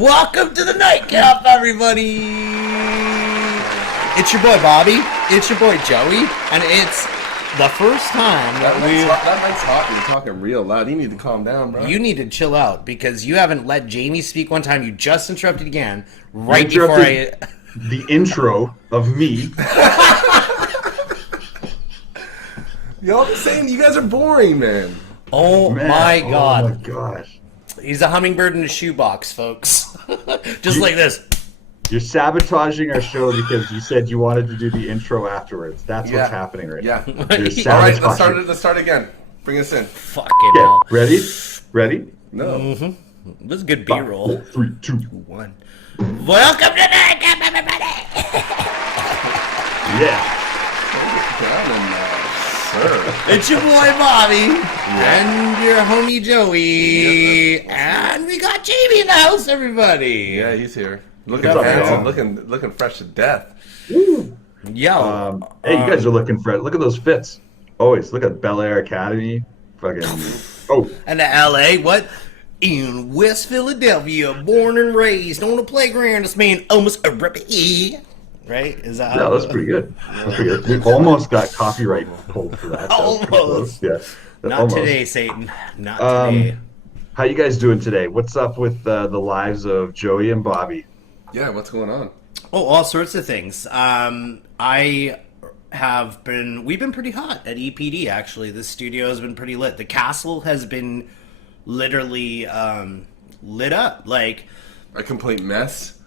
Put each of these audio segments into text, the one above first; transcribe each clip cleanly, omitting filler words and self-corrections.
Welcome to the nightcap, everybody! It's your boy Bobby, it's your boy Joey, and it's the first time that mic's hot. You're talking real loud. You need to calm down, bro. You need to chill out because you haven't let Jamie speak one time. You just interrupted again right before the intro of me. Y'all been saying you guys are boring, man. Oh Man, my god. Oh my gosh. He's a hummingbird in a shoebox, folks. Just like this. You're sabotaging our show because you said you wanted to do the intro afterwards. That's what's happening right now. You're sabotaging. All right, let's start again. Bring us in. Fucking okay, hell. Ready? No. Mm-hmm. This is good B-roll. 5, 4, 3, 2, 1. Welcome to the nightcap, everybody! Yeah. It's your boy Bobby and your homie Joey, and we got Jamie in the house, everybody. Yeah, he's here. Looking up, handsome, y'all? looking fresh to death. Woo. Yo, Hey, you guys are looking fresh. Look at those fits. Always look at Bel Air Academy. Fucking. Oh. and the LA, what? In West Philadelphia, born and raised on a playground. This man almost a rookie. Right? Is that? Yeah, that's pretty good. That's pretty good. We almost got copyright pulled for that. Almost. Yeah. Not almost. today, Satan. Not today. How you guys doing today? What's up with the lives of Joey and Bobby? Yeah, what's going on? Oh, all sorts of things. We've been pretty hot at EPD, actually. The studio has been pretty lit. The castle has been literally lit up. Like, A complete mess.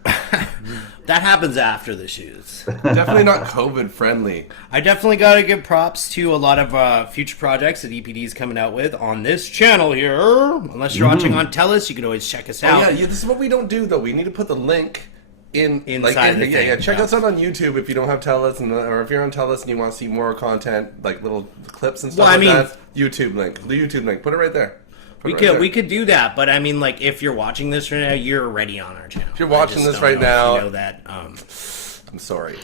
that happens after the shoots. Definitely not COVID friendly. I definitely got to give props to a lot of future projects that EPD is coming out with on this channel here. Unless you're watching on Tellus, you can always check us out. Oh, yeah, this is what we don't do, though. We need to put the link Inside the thing. Check us out on YouTube if you don't have Tellus, or if you're on Tellus and you want to see more content, like little clips and stuff that. YouTube link. The YouTube link. Put it right there. We could do that, but I mean, like, if you're watching this right now, you're already on our channel. If you're watching this right now, you know that. I'm sorry.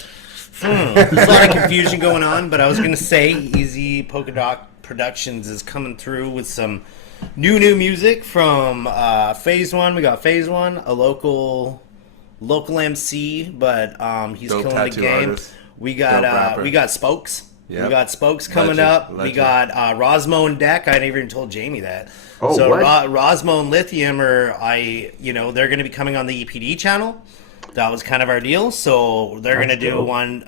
There's a lot of confusion going on, but I was gonna say, Easy Polka Dot Productions is coming through with some new music from Phase One. We got Phase One, a local MC, but he's Dope killing the tattoo game. artist. We got Spokes. Yep. We got Spokes coming up. We got Rosmo and Deck. I never even told Jamie that. Oh, so what? Rosmo and Lithium they're going to be coming on the EPD channel. That was kind of our deal. So they're going to do one,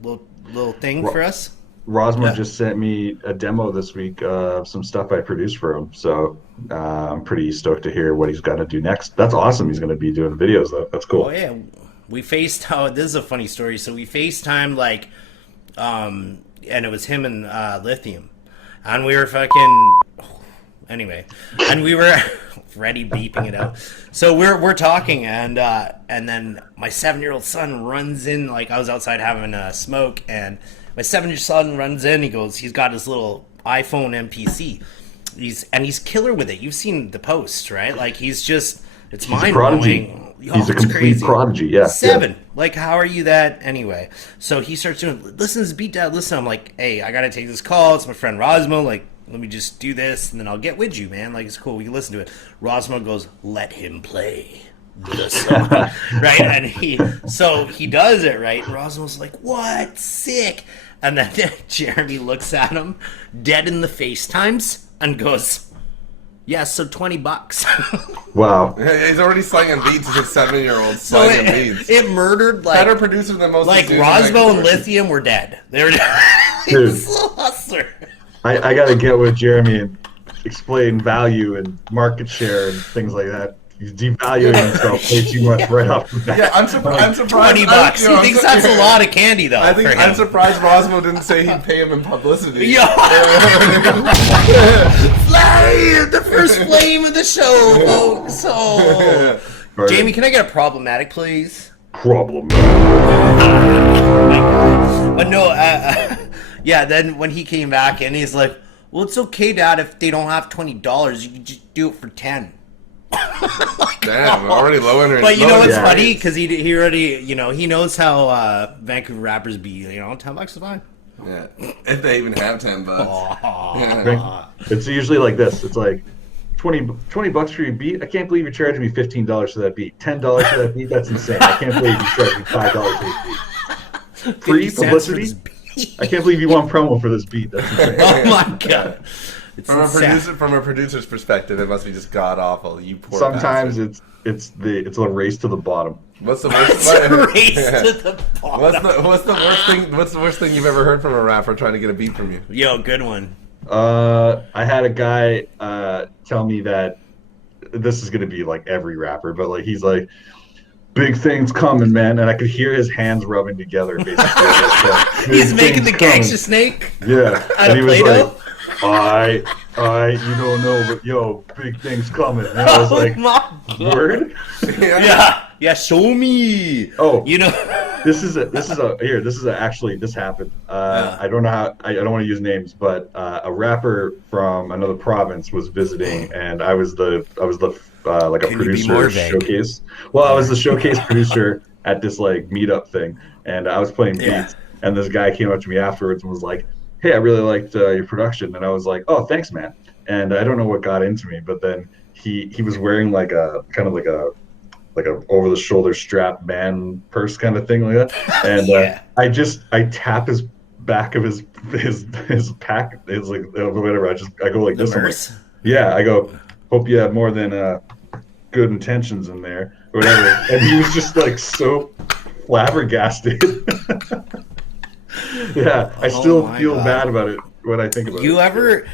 little thing for us. Rosmo just sent me a demo this week of some stuff I produced for him. So I'm pretty stoked to hear what he's got to do next. That's awesome. He's going to be doing videos, though. That's cool. Oh, yeah. We FaceTime. This is a funny story. So we FaceTime, and it was him and Lithium. And we were and we were Freddie beeping it out. So we're talking, and then my 7-year-old son runs in. Like, I was outside having a smoke, and my 7-year-old son runs in. He's got his little iPhone MPC. He's killer with it. You've seen the posts, right? Like, it's mind blowing. He's a complete prodigy. Yeah. 7. Yeah. Like, how are you that anyway? So he starts doing, listen to this beat down. Listen, I'm like, hey, I gotta take this call. It's my friend Rosmo. Like, let me just do this, and then I'll get with you, man. Like, it's cool. We can listen to it. Rosmo goes, let him play the song. Right? And he does it, right? And Rosmo's like, what? Sick. And then Jeremy looks at him, dead in the FaceTimes, and goes, yeah, so $20. Wow. He's already slanging beats as a 7-year-old slanging beats. It murdered, like... Better producer than most like, of these dudes Rosmo and Lithium were dead. They were dead. Dude. He's a hustler. I got to get with Jeremy and explain value and market share and things like that. He's devaluing himself way too much right off the bat. Yeah, I'm surprised. $20. He thinks that's a lot of candy, though. I'm surprised Rosmo didn't say he'd pay him in publicity. Yo! Flame! The first flame of the show, folks. So, Jamie, can I get a problematic, please? Problem. But no, yeah, then when he came back in, he's like, well, it's okay, Dad, if they don't have $20. You can just do it for 10. Damn, already low energy. But you know what's funny? Because he already, he knows how Vancouver rappers be. $10 is fine. Yeah, if they even have $10. It's usually like this. It's like, 20 bucks for your beat. I can't believe you're charging me $15 for that beat. $10 for that beat. That's insane. I can't believe you charged me $5 for this beat. Free publicity. I can't believe you want promo for this beat. That's insane. Oh my god. From a producer's perspective, it must be just god awful. You poor Sometimes bastard. it's a race to the bottom. What's the worst? Race to the bottom. What's the worst thing? What's the worst thing you've ever heard from a rapper trying to get a beat from you? Yo, good one. I had a guy tell me that this is gonna be like every rapper, but like he's like, big things coming, man, and I could hear his hands rubbing together. Basically, he's making the gangster snake. Yeah, and he was like, you don't know, but yo, big things coming. And I was like, word? Yeah, show me. Oh, you know, this happened. I don't know how. I don't want to use names, but a rapper from another province was visiting, and I was the like a producer showcase. Well, I was the showcase producer at this like meetup thing, and I was playing beats, and this guy came up to me afterwards and was like, hey, I really liked your production. And I was like, oh, thanks, man. And I don't know what got into me, but then he was wearing like a kind of like a over the shoulder strap man purse kind of thing like that. And I tap his back of his pack. It's like whatever. I go like this. I go, hope you have more than good intentions in there or whatever. And he was just like so flabbergasted. Yeah, I still feel bad about it when I think about it.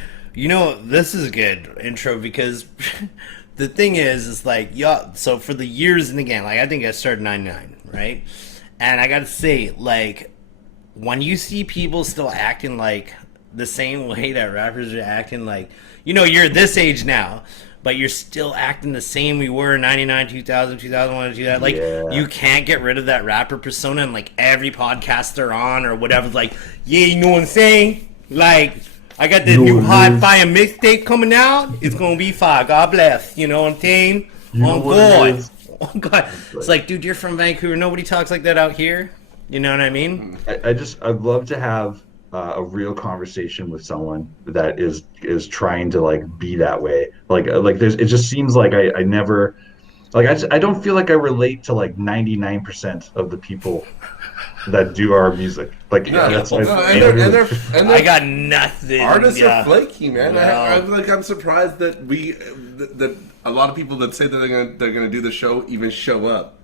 This is a good intro because the thing is like, so for the years in the game, like I think I started 99, right? And I gotta say, like, when you see people still acting like the same way that rappers are acting, like, you're this age now, but you're still acting the same we were in 99, 2000, 2001, 2000. Like, you can't get rid of that rapper persona, and like every podcast they're on or whatever, like, yeah, you know what I'm saying? Like, I got this new hot fire mixtape coming out. It's gonna be fire. God bless. You know what I'm saying? Oh God. It's like, dude, you're from Vancouver. Nobody talks like that out here. You know what I mean? I'd love to have a real conversation with someone that is trying to like be that way. Like it just seems like I never, like I don't feel like I relate to like 99% of the people that do our music. Like I got nothing. Artists are flaky, man. I'm surprised that that a lot of people that say that they're gonna do the show even show up.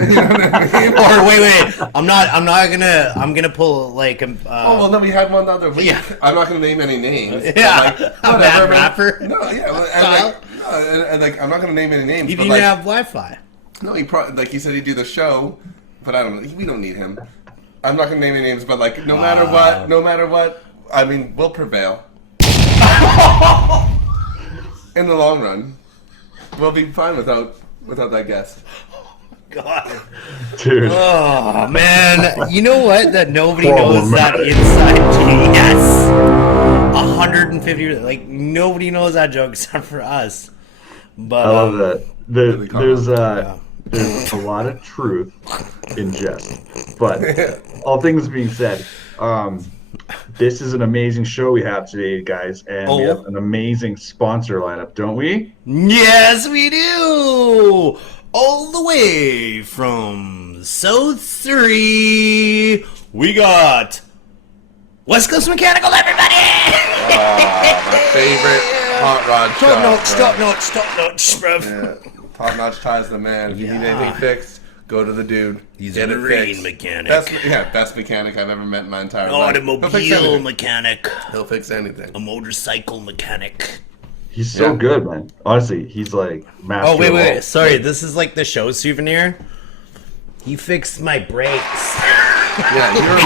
You know what I mean? Or wait, I'm gonna pull like oh well, no, we had one the other week. Yeah. I'm not gonna name any names. Yeah, like, a bad rapper. No, and I'm not gonna name any names. He didn't have Wi-Fi. No, he said he'd do the show, but I don't know. We don't need him. I'm not gonna name any names, but like no matter what, I mean, we'll prevail. In the long run, we'll be fine without that guest. God, dude. Oh man, you know what? That nobody knows that inside. Yes, 150. Like nobody knows that joke except for us. But I love that. There's a lot of truth in jest, but all things being said, this is an amazing show we have today, guys, and we have an amazing sponsor lineup, don't we? Yes, we do! All the way from South Surrey, we got West Coast Mechanical, everybody! My favorite hot rod shop. Top notch, bro. Yeah. Top notch ties the man. If you need anything fixed, go to the dude. He's a marine mechanic. Best mechanic I've ever met in my entire life. Automobile mechanic. He'll fix anything. A motorcycle mechanic. He's so good, man. Honestly, he's like master. Oh, wait. Sorry, this is like the show souvenir. He fixed my brakes. Yeah, you're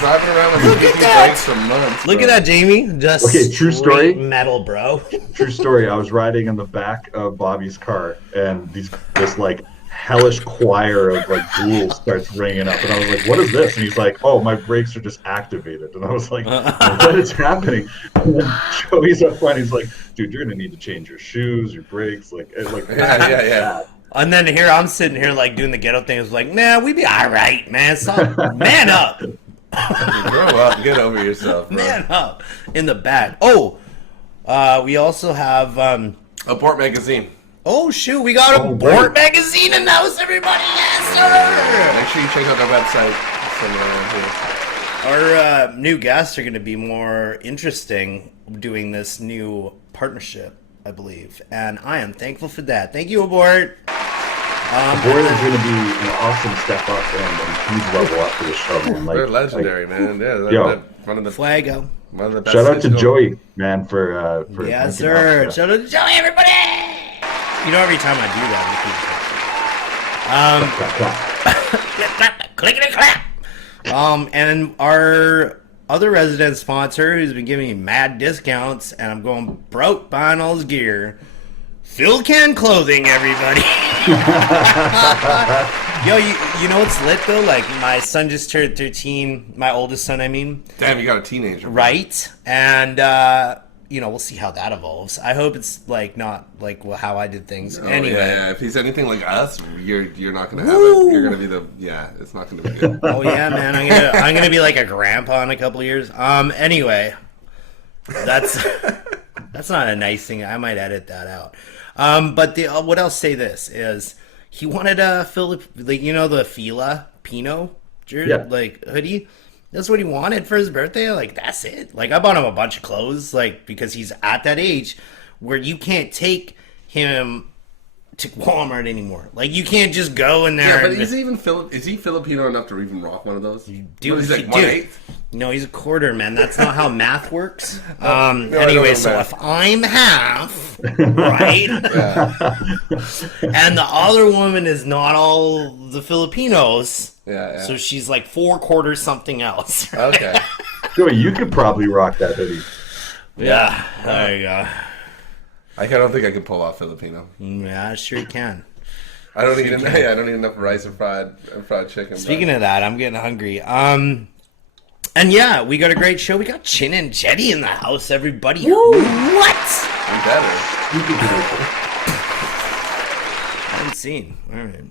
driving around with leaky brakes for months. Look at that, Jamie. Just okay, true story. Metal, bro. True story. I was riding in the back of Bobby's car, and this like hellish choir of like ghouls starts ringing up, and I was like, "What is this?" And he's like, "Oh, my brakes are just activated." And I was like, "What is happening?" And then Joey's up front. He's like, "Dude, you're gonna need to change your shoes, your brakes, yeah." And then here I'm sitting here like doing the ghetto thing. It's like, nah, we be all right, man. Man up. Grow up, get over yourself, bro. Man up in the back. Oh, We also have Abort Magazine. oh shoot, we got a Abort Magazine in the house, everybody. Yes, sir. Make sure you check out their website. Our new guests are going to be more interesting doing this new partnership, I believe, and I am thankful for that. Thank you, Abort. Abort is going to be an awesome step up and huge level up for the show, man. They're legendary, man. Yeah, yo, one of the Flago. One of the best. Shout out to Joey, man, for yes, sir. Shout out to Joey, everybody. You know, every time I do that, clickety clap. And our other resident sponsor, who's been giving me mad discounts, and I'm going broke buying all his gear. Phil Can Clothing, everybody. Yo, you know what's lit though? Like, my son just turned 13. My oldest son, I mean. Damn, you got a teenager. Right? And, you know, we'll see how that evolves. I hope it's, like, not, like, how I did things. Oh, anyway. Yeah. If he's anything like us, you're not going to have it. You're going to be the... Yeah, it's not going to be good. Oh, yeah, man. I'm gonna be like a grandpa in a couple of years. Anyway. That's not a nice thing. I might edit that out. But what I'll say this is, he wanted a like, you know, the Fila Pino jersey, like hoodie. That's what he wanted for his birthday. Like, that's it. Like, I bought him a bunch of clothes, like, because he's at that age where you can't take him to Walmart anymore. Like, you can't just go in there. Yeah, but is he Filipino enough to even rock one of those? Dude, he's like 1/8? No, he's a quarter, man. That's not how math works. Anyway, so if I'm half, right? And the other woman is not all the Filipinos. Yeah. So she's like 4/4 something else. Right? Okay. Joey, you could probably rock that hoodie. Yeah, there you go. I don't think I can pull off Filipino. Yeah, sure you can. I don't need enough rice and fried chicken. Speaking of that, I'm getting hungry. And yeah, we got a great show. We got Chin and Jetty in the house, everybody. Woo! What? I'm better. I haven't seen. All right.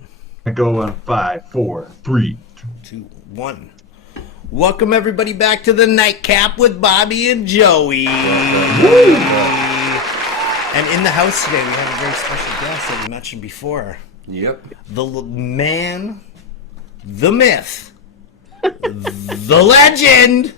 I go on 5, 4, 3, 2, 1. Welcome everybody back to the Nightcap with Bobby and Joey. And in the house today, we have a very special guest that we mentioned before. Yep. The man, the myth, the legend,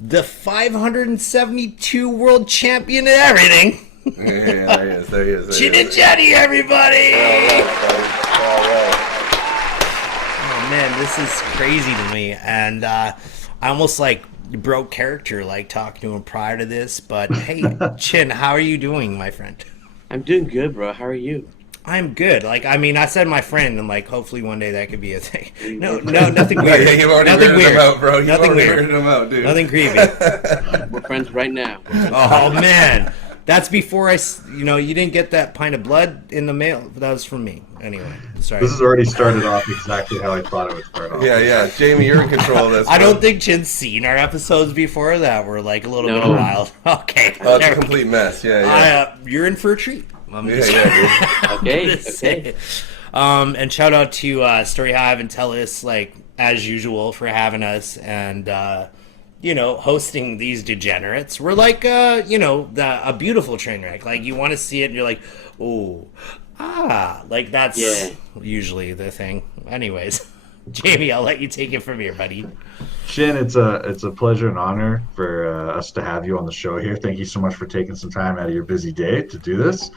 the 572 world champion and everything. Yeah, there he is. Chin Injeti, everybody! All right. Oh man, this is crazy to me, and I almost like broke character like talking to him prior to this. But hey, Chin, how are you doing, my friend? I'm doing good, bro. How are you? I'm good. Like, I mean, I said my friend, and like, hopefully one day that could be a thing. No, nothing weird. Yeah, you've already nothing weirded weird. him out, bro. Nothing weird. Him out, dude. Nothing creepy. We're friends right now. Oh man, that's before you didn't get that pint of blood in the mail. That was from me. Anyway, sorry. This has already started off exactly how I thought it would start off. Yeah. Jamie, you're in control of this. I don't think Chin's seen our episodes before that. Were like a little bit wild. Okay. Oh, it's a complete mess. Yeah. You're in for a treat. Dude. Okay. And shout out to Story Hive and Tellus, like as usual, for having us and hosting these degenerates. We're like a beautiful train wreck. Like, you want to see it and you're like, like that's usually the thing. Anyways, Jamie, I'll let you take it from here, buddy. Chin, it's a pleasure and honor for us to have you on the show here. Thank you so much for taking some time out of your busy day to do this.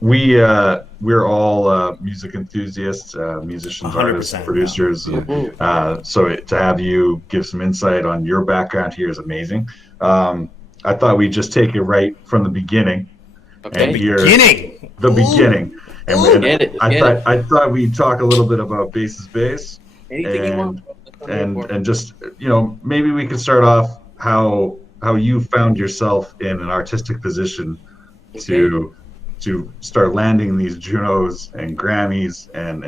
We're all music enthusiasts, musicians, 100%, artists, producers. So to have you give some insight on your background here is amazing. I thought we'd just take it right from the beginning. Okay. And hear The beginning. And I thought we'd talk a little bit about Bass is Bass. Anything you want. And just maybe we could start off how you found yourself in an artistic position to start landing these Junos and Grammys and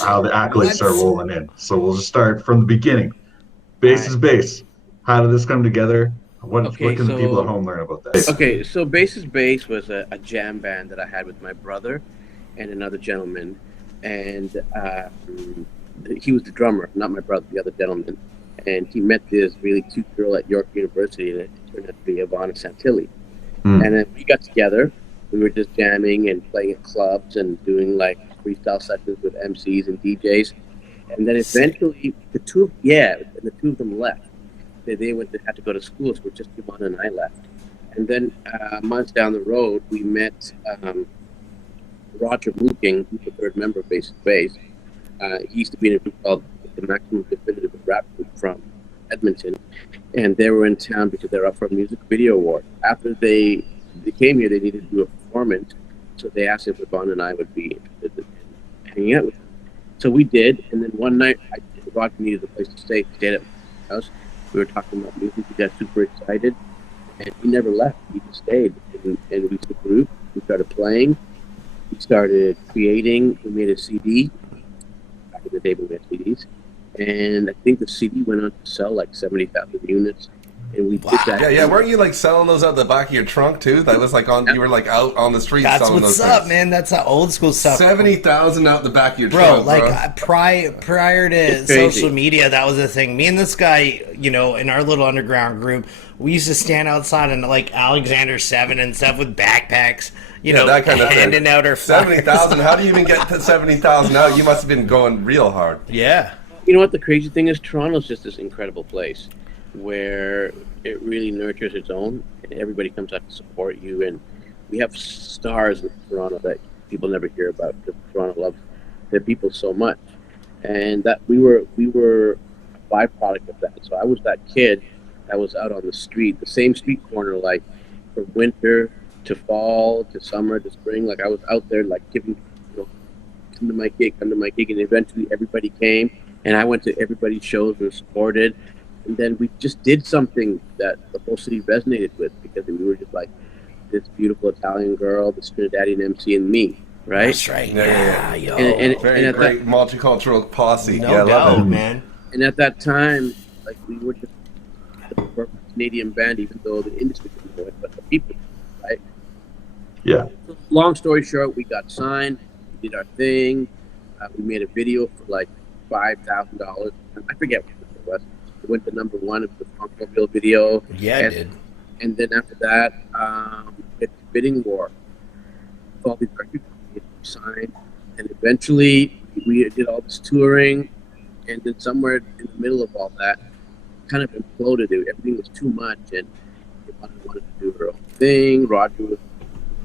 how the accolades are rolling in. So we'll just start from the beginning. Bass is Bass. How did this come together? What can the people at home learn about that? Okay, so Bass is Bass was a jam band that I had with my brother and another gentleman, and he was the drummer, not my brother, the other gentleman. And he met this really cute girl at York University, and it turned out to be Ivana Santilli. And then we got together. We were just jamming and playing at clubs and doing like freestyle sessions with MCs and DJs. And then eventually, the two of them left. They had to go to school, so just Iman and I left. And then months down the road, we met Roger Mooking, who's the third member of Bass and Bass. He used to be in a group called the Maximum Definitive Rap Group from Edmonton, and they were in town because they were up for a music video award. After they came here, they needed to do a performance, so they asked if Yvonne and I would be interested in hanging out with them. So we did, and then one night, Roger needed a place to stay. He stayed at my house. We were talking about music. We got super excited, and he never left. He just stayed, and we took a group. We started playing. We started creating. We made a CD. Back in the day, we made CDs. And I think the CD went on to sell like 70,000 units. And we did that. Yeah. Weren't you like selling those out the back of your trunk too? That was like you were like out on the street selling those. That's what's up, man. That's that old school stuff. 70,000 out the back of your trunk, bro. Like prior to social media, that was a thing. Me and this guy, in our little underground group, we used to stand outside in like Alexander 7 and stuff with backpacks. That kind of handing thing. Out our 70,000. How do you even get to 70,000 out? You must have been going real hard. Yeah. You know what? The crazy thing is, Toronto's just this incredible place where it really nurtures its own, and everybody comes out to support you. And we have stars in Toronto that people never hear about because Toronto loves their people so much. And that we were a byproduct of that. So I was that kid that was out on the street, the same street corner, like from winter to fall to summer to spring. Like I was out there, like giving, come to my gig, and eventually everybody came. And I went to everybody's shows and supported. And then we just did something that the whole city resonated with because we were just like this beautiful Italian girl, this Trinidadian MC, and me, right? That's right. Yeah. Yo. And great multicultural posse. No doubt, man. And at that time, like we were just the perfect Canadian band, even though the industry didn't know it, but the people, right? Yeah. Long story short, we got signed, we did our thing, we made a video for like $5,000. I forget what it was. It went to number one of the Funkmobile video. Yeah, it did. And then after that, it's bidding war. All these record companies signed, and eventually we did all this touring, and then somewhere in the middle of all that, kind of imploded. Everything was too much, and Yvonne wanted to do her own thing. Roger was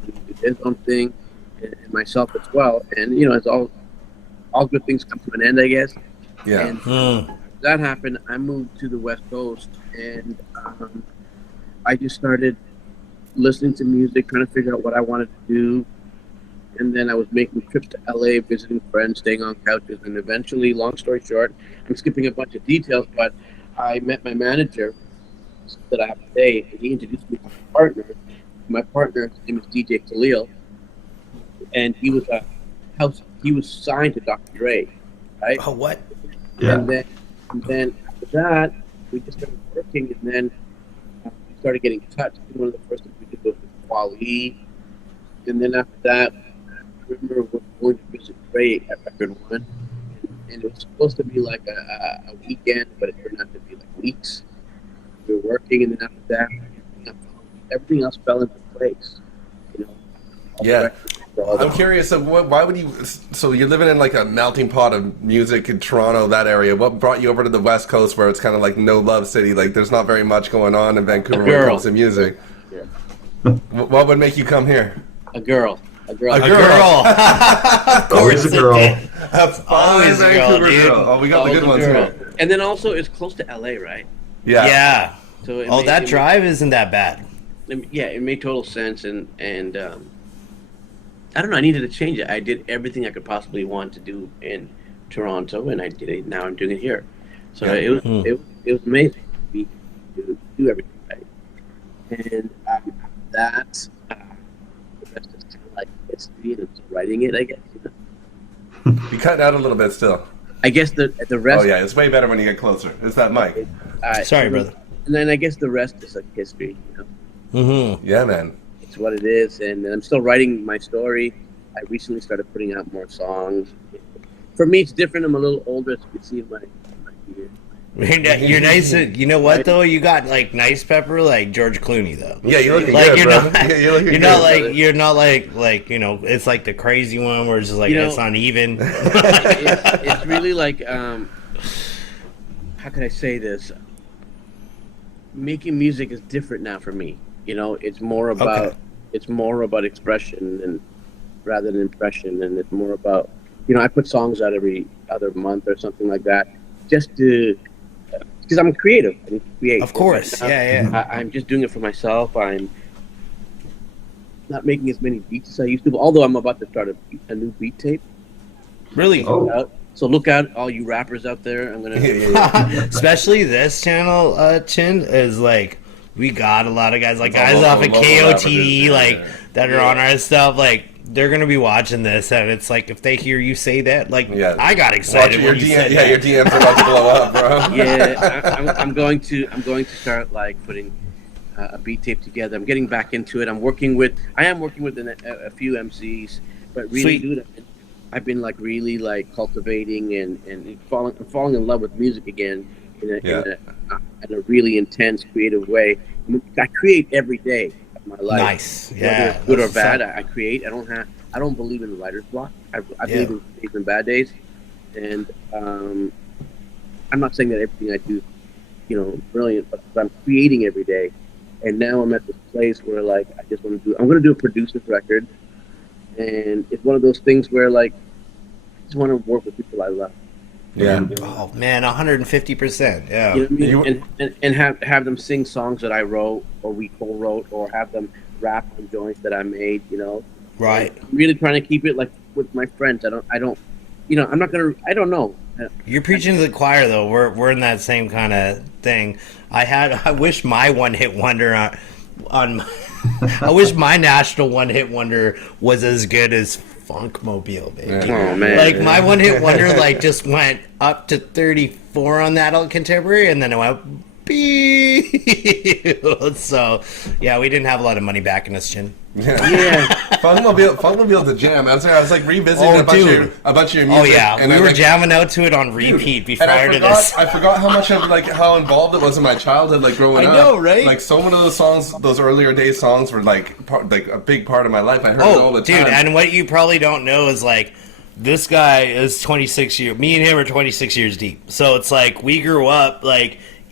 doing his own thing, and myself as well. And it's all good things come to an end, I guess. Yeah. And that happened. I moved to the West Coast, and I just started listening to music, trying to figure out what I wanted to do. And then I was making trips to LA, visiting friends, staying on couches, and eventually, long story short, I'm skipping a bunch of details, but I met my manager that I have today, and he introduced me to my partner. My partner, his name is DJ Khalil, and he was signed to Dr. Dre, right? Oh, what? Yeah. And then after that, we just started working, and then we started getting touched. One of the first things we did was with Quali, and then after that, I remember we were going to visit Dre at Record One, and it was supposed to be like a weekend, but it turned out to be like weeks. We were working, and then after that, everything else fell into place. Yeah. I'm curious, so why would you, so you're living in like a melting pot of music in Toronto, that area. What brought you over to the West Coast where it's kind of like no love city? Like there's not very much going on in Vancouver when it comes to music. Yeah. What would make you come here? A girl. Of course, Always a girl. Always a girl, dude. Oh, we got the good ones here. And then also, it's close to LA, right? Yeah. So that drive isn't that bad. Yeah, it made total sense, and I don't know. I needed to change it. I did everything I could possibly want to do in Toronto, and I did it. Now I'm doing it here. So it was amazing to do everything right. And after that, the rest is kind of like history, and I'm writing it, I guess. You cut out a little bit still. I guess the rest. Oh yeah, it's way better when you get closer. It's that mic. Sorry, brother. And then I guess the rest is like history. Yeah, man. It's what it is, and I'm still writing my story. I recently started putting out more songs. For me, it's different. I'm a little older, as you can see in my beard, You're nice. You know what though? You got like nice pepper, like George Clooney though. Yeah, you're looking like good, you're bro. not. You're looking You're good. not like you're not like you know. It's like the crazy one where it's just like it's uneven. It's really like how can I say this? Making music is different now for me. You know, it's more about expression and rather than impression, and it's more about I put songs out every other month or something like that, just to because I'm creative. I need to create. Of course, yeah. I'm just doing it for myself. I'm not making as many beats as I used to. Although I'm about to start a new beat tape. Really? So look out, all you rappers out there. I'm gonna, especially this channel, Chin is like we got a lot of guys guys off of KOTV that are on our stuff. Like they're gonna be watching this, and it's like if they hear you say that, I got excited when you said that. Your DMs are about to blow up, bro. Yeah, I'm going to start putting a beat tape together. I'm getting back into it. I am working with a few MCs, but really, dude, I've been really cultivating and falling in love with music again in a really intense, creative way. I create every day of my life. Nice, whether it's good or bad. I create. I don't believe in writer's block. I believe in days and bad days, and I'm not saying that everything I do, brilliant, but I'm creating every day. And now I'm at this place where I'm going to do a producer's record, and it's one of those things where I just want to work with people I love. Yeah. Oh man, 150%. Yeah. You know what I mean? And have them sing songs that I wrote or we co-wrote, or have them rap on joints that I made. Right. And I'm really trying to keep it with my friends. I don't. I'm not gonna. I don't know. You're preaching to the choir, though. We're in that same kind of thing. I wish my one-hit wonder on I wish my national one-hit wonder was as good as Funkmobile, baby. Oh man! My one-hit wonder just went up to 34 on that old contemporary, and then it went so yeah, we didn't have a lot of money back in us, Chin. Yeah. Funkmobile's a jam. I was revisiting a bunch of your music. Oh yeah, and we were jamming out to it on repeat prior to this. I forgot how much of how involved it was in my childhood, growing up. I know, right? So many of those songs, those earlier days songs, were a big part of my life. I heard it all the time. Dude, and what you probably don't know is this guy is 26 years. Me and him are 26 years deep. So it's we grew up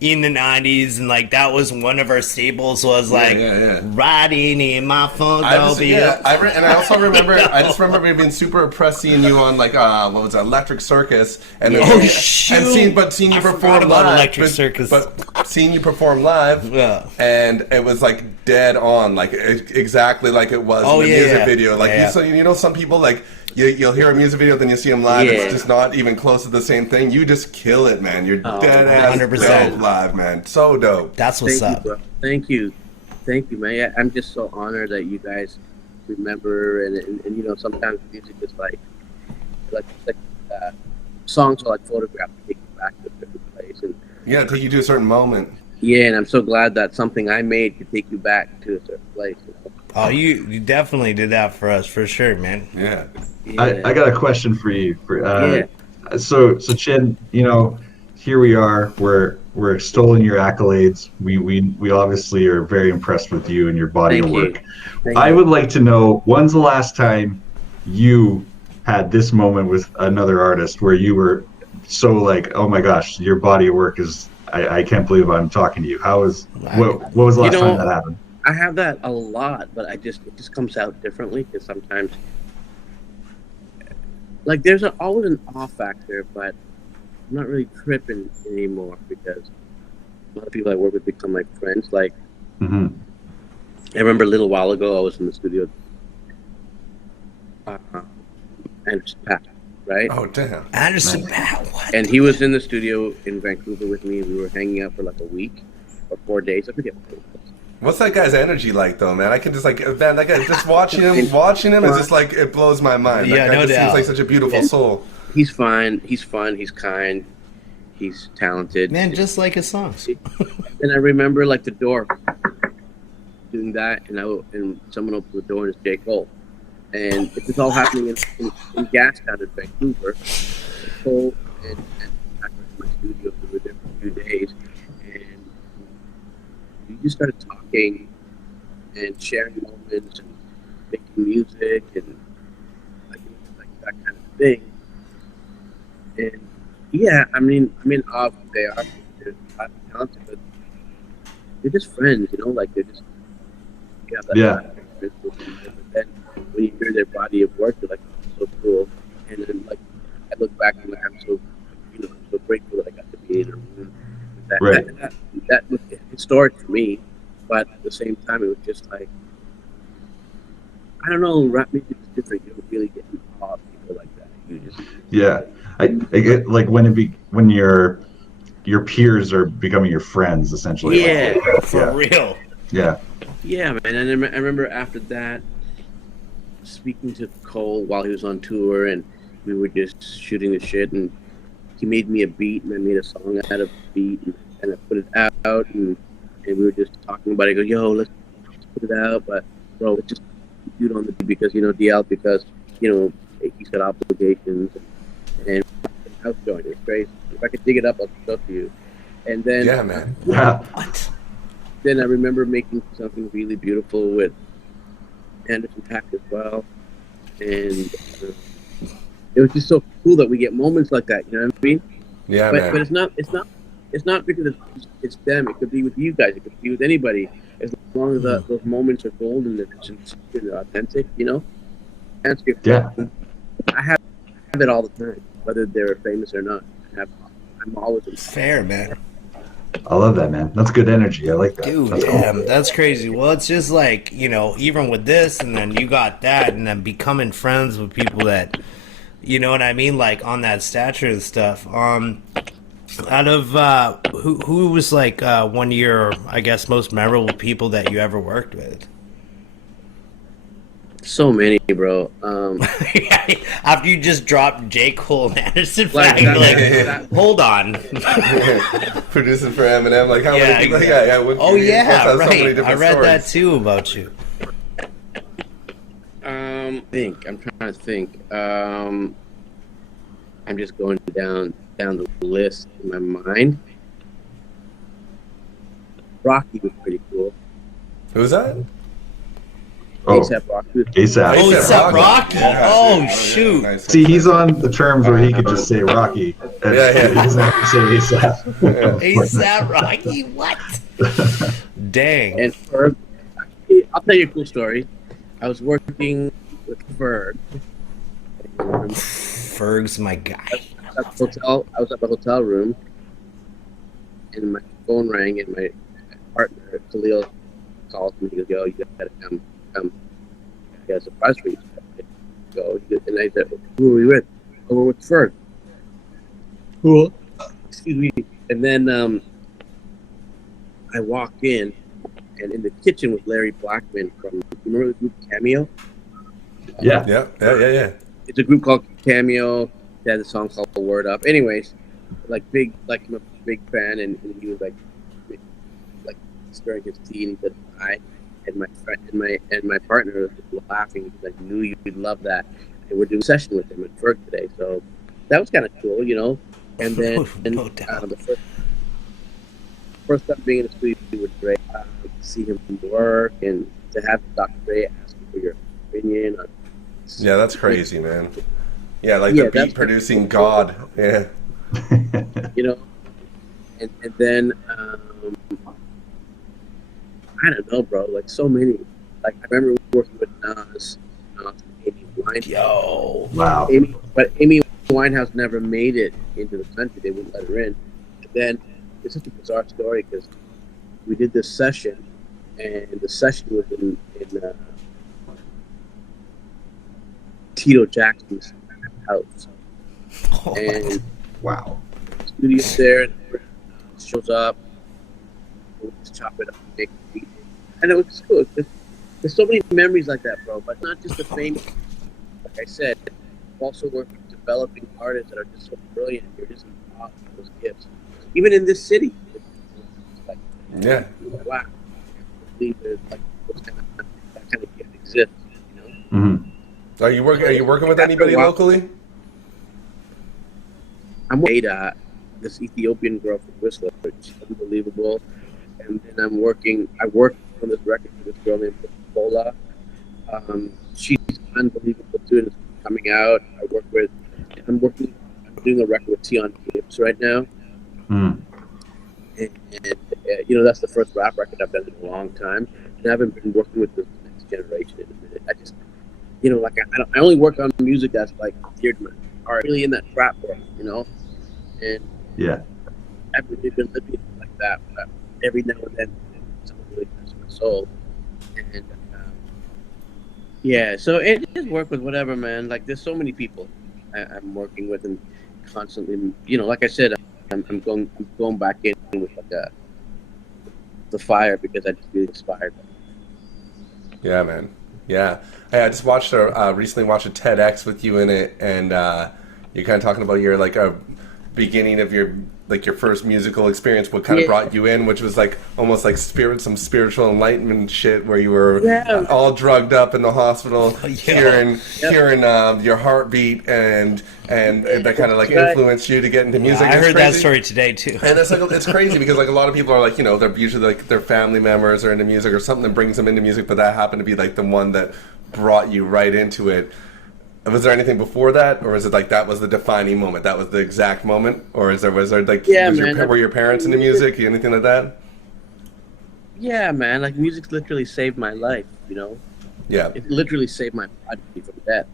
in the 90s, and that was one of our staples was riding in my Funkmobile. And I also remember, I just remember being super impressed seeing you on what was it, Electric Circus, and seeing you perform live. Electric Circus, but seeing you perform live, and it was dead on, exactly like it was in the music video. So some people You'll hear a music video, then you see them live. It's just not even close to the same thing. You just kill it, man. You're dead ass 100% dope live, man. So dope. That's what's up. Thank you, man. I'm just so honored that you guys remember, and sometimes music is songs are like photographs, take you back to a different place, and take you to a certain moment. Yeah, and I'm so glad that something I made could take you back to a certain place. Oh, you definitely did that for us, for sure, man. Yeah. I got a question for you. So Chin, here we are. We're extolling your accolades. We obviously are very impressed with you and your body of work. I would like to know, when's the last time you had this moment with another artist where you were so oh my gosh, your body of work is, I can't believe I'm talking to you. What was the last time that happened? I have that a lot, but it just comes out differently, because sometimes there's always an off factor, but I'm not really tripping anymore, because a lot of people I work with become friends. I remember a little while ago I was in the studio, Anderson .Paak, right? Oh damn, Anderson .Paak, what? And he was in the studio in Vancouver with me, and we were hanging out for a week or 4 days. I forget what it was. What's that guy's energy like, though, man? I can just man, that guy, just watching him is just it blows my mind. Yeah, that guy no doubt. Seems like such a beautiful soul. He's fine. He's fun. He's kind. He's talented. Man, just like his songs. And I remember the door doing that, and someone opened the door, and it's J. Cole, and it was all happening in Gastown in Vancouver. Cole and studio. We were there for a few days, and we just started talking and sharing moments and making music and like that kind of thing. And yeah, obviously they are they're highly talented, but they're just friends, like they're just Yeah. that but then when you hear their body of work, you're like, oh, so cool. And then like I look back and like I'm so grateful that I got to be in a room with that. Right. That was historic for me, but at the same time, it was just like I don't know, rap music is different. You don't really get in awe of people like that. You just Yeah. I get like when your peers are becoming your friends essentially. yeah, For real. Yeah. yeah, man. And I remember after that speaking to Cole while he was on tour, and we were just shooting the shit, and he made me a beat, and I made a song out of the beat, and I put it out, and we were just talking about it. I go, yo, let's put it out, but bro, let's just do it on the beat because DL because he's got obligations, and house joint. It's crazy. If I could dig it up, I'll show it to you. And then Yeah, man. Yeah. What? then I remember making something really beautiful with Anderson Paak as well, and it was just so cool that we get moments like that. You know what I mean? Yeah, But man. it's not because it's them. It could be with you guys. It could be with anybody. As long as those moments are golden and it's sincere and authentic, Answer your Yeah. question. I have it all the time, whether they're famous or not. I'm always Fair, man. I love that, man. That's good energy. I like that. Dude, That's cool. damn, that's crazy. Well, it's just like, even with this, and then you got that, and then becoming friends with people that, you know what I mean, like on that stature and stuff. Out of who was like one of your, I guess, most memorable people that you ever worked with? so many, bro. After you just dropped J. Cole and Anderson Like Paak, you're that- like, hold on. Producing for Eminem, like how Yeah, many people? exactly. Yeah. Oh you must yeah, have so many right. different I read that stories. too about you. I'm trying to think. I'm just going down the list in my mind. Rocky was pretty cool. Who's that? Oh, ASAP Rocky was ASAP. Oh, A$AP ASAP Rocky. Oh, dude. shoot. Nice. See, he's on the terms where he could just say Rocky. And Yeah. He doesn't have to say ASAP. ASAP Rocky? What? Dang. and Ferg. I'll tell you a cool story. I was working with Ferg. Ferg's my guy. I was at the hotel room, and my phone rang, and my partner Khalil calls me. He goes, "Yo, you gotta come. I got a surprise for you." Go, and I said, "Who are we with?" "Oh, we're with Ferg." "Cool." Excuse me. And then I walk in, and in the kitchen was Larry Blackman from. You remember the group Cameo? Yeah. Yeah. It's a group called Cameo. They had a song called "Word Up." Anyways, I'm a big fan, and he was like stirring his tea, and he said hi, and my friend and my partner was laughing because I knew you'd love that, and we're doing a session with him at Ferg today, so that was kind of cool, And then No doubt. the first time being in the studio with Dre, to see him work and to have Dr. Dre ask you for your opinion on. Yeah, that's crazy, man. Yeah, like Yeah, the that's beat producing god. Yeah. And then I don't know, bro. Like so many. Like I remember working with Nas, and Amy Winehouse. Yo. Wow. But Amy Winehouse never made it into the country. They wouldn't let her in. And then it's such a bizarre story because we did this session, and the session was in Tito Jackson's house, and Wow. the studio's there, and shows up. We'll just chop it up and make a beat. And it was cool. There's so many memories like that, bro. But not just the fame. Like I said, also working with developing artists that are just so brilliant. You're just in awe of those gifts. Even in this city. Like, Yeah. wow. I believe there's like that kind of gift exists. Hmm. Are you working with anybody locally? I'm with Ada. this Ethiopian girl from Whistler. She's unbelievable. And then I work on this record for this girl named Bola. She's unbelievable too, and it's coming out. I'm doing a record with Tion Gibbs right now. And that's the first rap record I've done in a long time, and I haven't been working with the next generation in a minute. I just, I only work on music that's like geared to my heart, really in that rap world, and I've really been living like that, but every now and then someone really touches my soul, and so it just work with whatever, man. Like there's so many people I'm working with, and constantly, like I said, I'm going back in with like the fire because I just feel inspired. Yeah, man. Yeah. Hey, I just recently watched a TEDx with you in it, and you're kind of talking about your like a beginning of your first musical experience, what kind of brought you in, which was like almost like some spiritual enlightenment shit, where you were all drugged up in the hospital, hearing your heartbeat, and that kind of like influenced you to get into music. I heard that story today too. And it's crazy because like a lot of people are like, they're usually like their family members are into music or something that brings them into music, but that happened to be like the one that brought you right into it. Was there anything before that, or is it like that was the defining moment? That was the exact moment, or was there like were your parents into music? Anything like that? Yeah, man. Like music's literally saved my life. Yeah. It literally saved my body from death,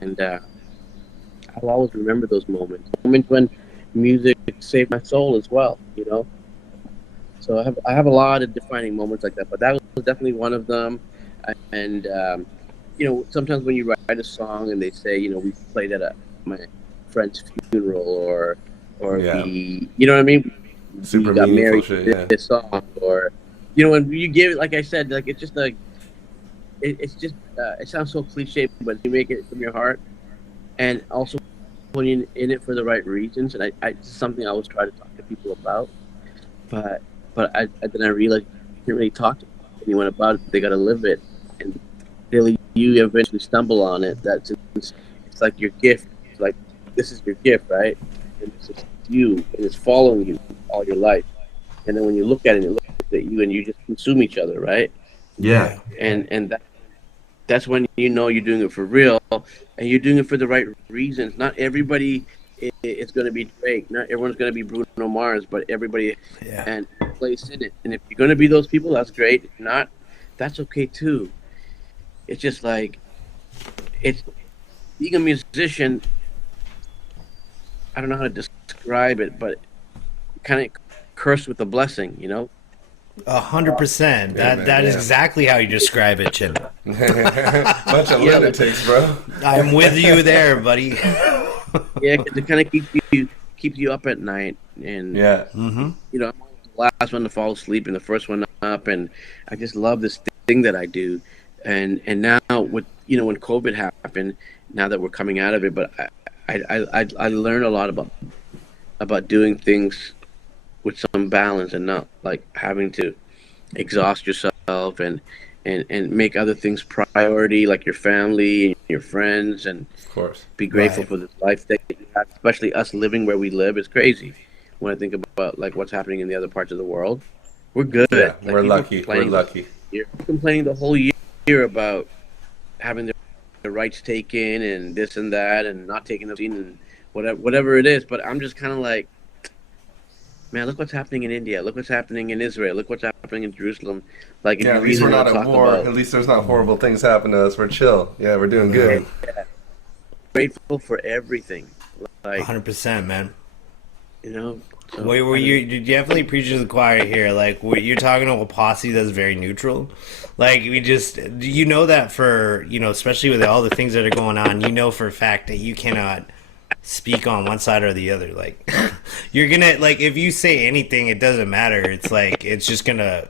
and I'll always remember those moments. Moments when music saved my soul as well. So I have a lot of defining moments like that, but that was definitely one of them, and. Sometimes when you write a song and they say, we played at my friend's funeral or we, you know what I mean? Super we got married shit, this song, or, when you give it, like I said, like, it's just like, it's just, it sounds so cliche, but you make it from your heart. And also when you're in it for the right reasons. And it's something I always try to talk to people about, but then I realized you can't really talk to anyone about it. They got to live it. And really, you eventually stumble on it. It's like your gift. It's like, this is your gift, right? And it's just you, and it's following you all your life. And then when you look at it, it looks at you, and you just consume each other, right? Yeah. And that's when you're doing it for real, and you're doing it for the right reasons. Not everybody is going to be Drake. Not everyone's going to be Bruno Mars, but everybody and place in it. And if you're going to be those people, that's great. If not, that's okay too. It's just like, it's being a musician. I don't know how to describe it, but kind of cursed with a blessing, 100%. That is exactly how you describe it, Chin. Bunch of lunatics, bro. I'm with you there, buddy. Yeah, because it kind of keeps you up at night, and I'm the last one to fall asleep and the first one up, and I just love this thing that I do. And now with when COVID happened, now that we're coming out of it, but I learned a lot about doing things with some balance and not like having to exhaust yourself and make other things priority, like your family and your friends, and of course be grateful for this life that you have, especially us living where we live. It's crazy when I think about like what's happening in the other parts of the world. We're good. Yeah, like, we're lucky. We're lucky. You're complaining the whole year about having the rights taken and this and that and not taking the scene and whatever it is, but I'm just kind of like, man, look what's happening in India, look what's happening in Israel, look what's happening in Jerusalem. Like, at least we're not at war. At least there's not horrible things happen to us. We're chill. Yeah, we're doing good. Yeah. Grateful for everything. Like 100%, man. So, you definitely preaching to the choir here. Like, you're talking to a posse that's very neutral. Like, that for, especially with all the things that are going on, for a fact that you cannot speak on one side or the other. Like, you're gonna, like, if you say anything, it doesn't matter. It's like, it's just gonna,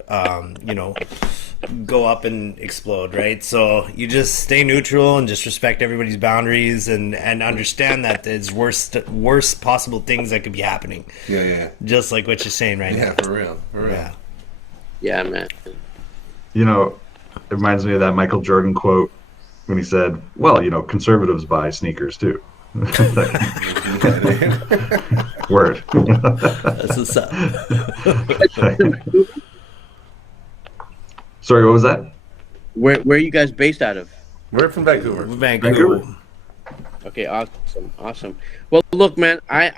go up and explode, right? So you just stay neutral and just respect everybody's boundaries and understand that there's worst possible things that could be happening. Yeah. Just like what you're saying right now. Yeah, for real. Yeah, man. It reminds me of that Michael Jordan quote when he said, well, conservatives buy sneakers too. Word. That's what's up. Sorry, what was that? Where are you guys based out of? We're from Vancouver. Vancouver. Okay, awesome. Well, look, man, I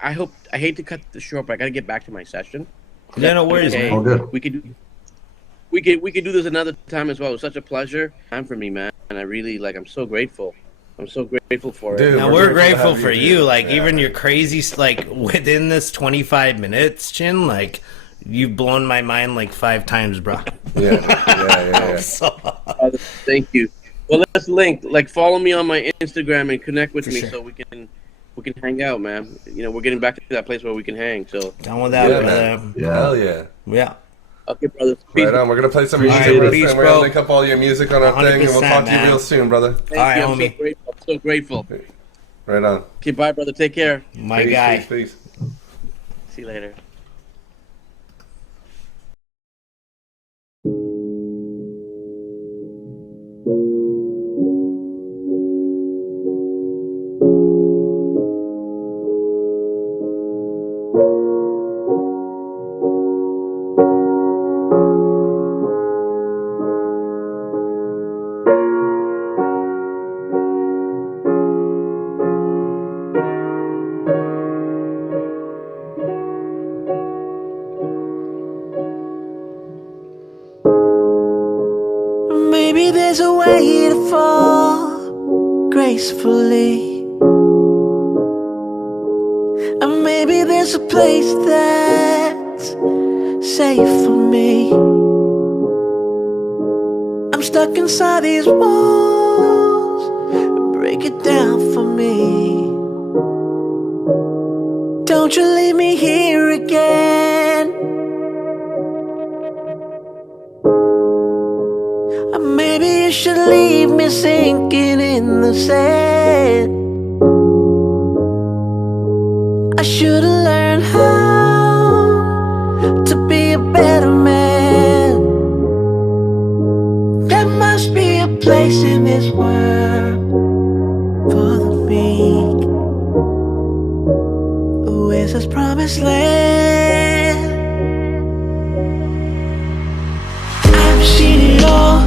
hate to cut the short, but I gotta get back to my session. Yeah, no worries, Okay, man. All good. we could do this another time as well. It was such a pleasure time for me, man, and I really I'm so grateful. I'm so grateful for it. Dude, Now we're grateful to have for you. dude. Like Yeah. even your crazy, like within this 25 minutes, Chin, like you've blown my mind like 5 times, bro. Yeah. So, Thank you. Well, let's link. Like, follow me on my Instagram and connect with me sure. so we can hang out, man. You know, we're getting back to that place where we can hang. So, down with that, Yeah, brother. man. Yeah. Hell yeah. Yeah. okay, brothers. Peace. Right on. We're gonna play some Appreciate music. it. Peace, We're gonna bro. link up all your music on our thing, and we'll 100%, talk to you man. real soon, brother. Thank All right, you. I'm homie. so grateful. I'm so grateful. Right on. Okay, bye, brother. Take care. My Peace, guy. peace. See you later. Maybe there's a way to fall gracefully, and maybe there's a place that's safe for me. I'm stuck inside these walls, break it down for me. Don't you leave me here again. Maybe you should leave me sinking in the sand. I should've learned how to be a better man. There must be a place in this world for the meek. Where's this promised land? I've seen it all.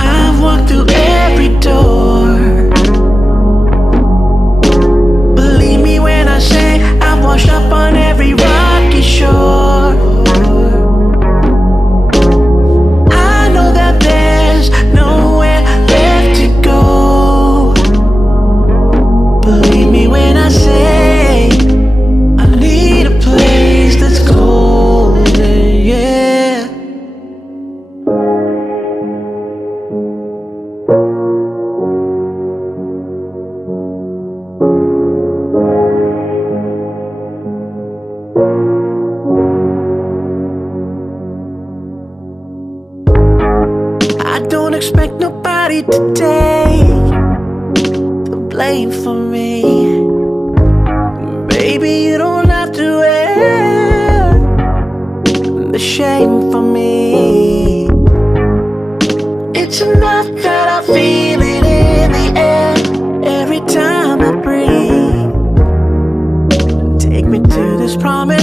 I've walked through every door. Believe me when I say I've washed up on every rocky shore. I know that there's nowhere left to go. Believe me when I say I need a place that's golden, yeah. I don't expect nobody to take the blame for me. Baby, you don't have to wear the shame for me. It's enough that I feel it in the air every time I breathe. Take me to this promise